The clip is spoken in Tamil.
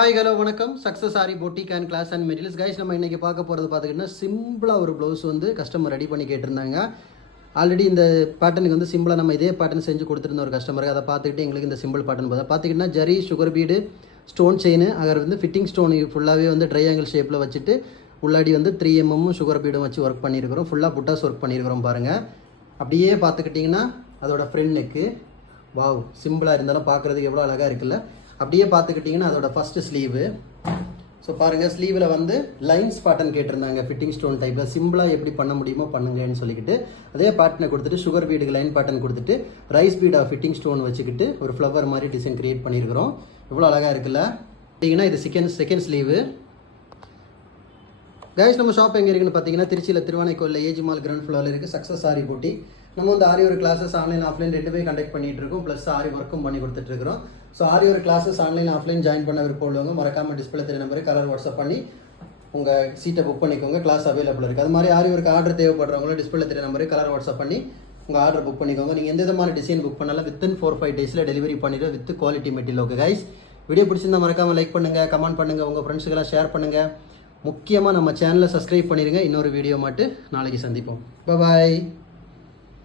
ஹாய் ஹலோ வணக்கம் success aari boutique and class and materials guys. நம்ம இன்றைக்கி பார்க்க போகிறது பார்த்துக்கிட்டோன்னா சிம்பிளாக ஒரு ப்ளவுஸ் வந்து கஸ்டமர் ரெடி பண்ணி கேட்டிருந்தாங்க. ஆல்ரெடி இந்த பேட்டர்னுக்கு வந்து சிம்பிளாக நம்ம இதே பேட்டர்ன் செஞ்சு கொடுத்துருந்த ஒரு கஸ்டமருக்கு அதை பார்த்துக்கிட்டு எங்களுக்கு இந்த சிம்பிள் பேட்டர்ன் பார்த்துக்கிட்டா zari sugar bead stone chain அகர் வந்து ஃபிட்டிங் ஸ்டோன் ஃபுல்லாகவே வந்து ட்ரையாங்கிள் ஷேப்பில் வச்சுட்டு உள்ளாடி வந்து 3mm சுகர் பீடும் வச்சு ஒர்க் பண்ணியிருக்கிறோம். ஃபுல்லாக புட்டாஸ் ஒர்க் பண்ணியிருக்கிறோம் பாருங்கள். அப்படியே பார்த்துக்கிட்டிங்கன்னா அதோட ஃப்ரெண்டுக்கு வாவ் சிம்பிளாக இருந்தாலும் பார்க்குறதுக்கு எவ்வளோ அழகாக இருக்குல்ல. அப்படியே பார்த்துக்கிட்டிங்கன்னா அதோட ஃபஸ்ட்டு ஸ்லீவு. ஸோ பாருங்கள், ஸ்லீவில் வந்து லைன்ஸ் பேட்டர்ன் கேட்டிருந்தாங்க. ஃபிட்டிங் ஸ்டோன் டைப்பில் சிம்பிளாக எப்படி பண்ண முடியுமோ பண்ணுங்கன்னு சொல்லிக்கிட்டு அதே பேட்டர்னை கொடுத்துட்டு சுகர் பீடுக்கு லைன் பேட்டர்ன் கொடுத்துட்டு ரைஸ் பீடாக ஃபிட்டிங் ஸ்டோன் வச்சுக்கிட்டு ஒரு ஃப்ளவர் மாதிரி டிசைன் கிரியேட் பண்ணியிருக்கிறோம். இவ்வளோ அழகாக இருக்குல்ல. பார்த்தீங்கன்னா இது செகண்ட் ஸ்லீவு. கைஸ், நம்ம ஷாப் எங்கே இருக்குன்னு பார்த்தீங்கன்னா திருச்சியில் திருவானைக்கோயிலில் ஏஜி மால் கிரவுண்ட் ஃப்ளோரில் இருக்குது சக்ஸஸ் ஆரி பொட்டி. நம்ம வந்து ஆரி ஒரு கிளாஸஸ் ஆன்லைன் ஆஃப்லைன் ரெண்டுமே கண்டக்ட் பண்ணிட்டு இருக்கோம். ப்ளஸ் ஆரி ஒர்க்கும் பண்ணி கொடுத்துட்ருக்கோம். ஸோ ஆரி ஒரு கிளாஸஸ் ஆன்லைன் ஆஃப்லைன் ஜாயின் பண்ண விருப்பம் உள்ளவங்க மறக்காமல் டிஸ்பிளே தெரிய நம்பருக்கு கலர் வாட்ஸ்அப் பண்ணி உங்கள் சீட்டை புக் பண்ணிக்கோங்க. கிளாஸ் அவைலபிள் இருக்குது. அது மாதிரி ஆரி ஒரு ஆர்டர் தேவைப்படுறவங்களும் டிஸ்பிளே தெரிய நம்பருக்கு கலர் வாட்ஸ்அப் பண்ணி உங்கள் ஆர்டர் புக் பண்ணிக்கோங்க. நீங்கள் எந்த விதமான டிசைன் புக் பண்ணாலும் வித்தின் 4-5 டேஸில் டெலிவரி பண்ணிவிட்டு with quality material. Okay guys, video பிடிச்சிருந்தா மறக்காமல் லைக் பண்ணுங்கள், கமெண்ட் பண்ணுங்கள், உங்கள் ஃப்ரெண்ட்ஸுக்கெல்லாம் ஷேர் பண்ணுங்கள். முக்கியமாக நம்ம சேனலை சப்ஸ்கிரைப் பண்ணிடுங்க. இன்னொரு வீடியோ மட்டும் நாளைக்கு சந்திப்போம். பாய்.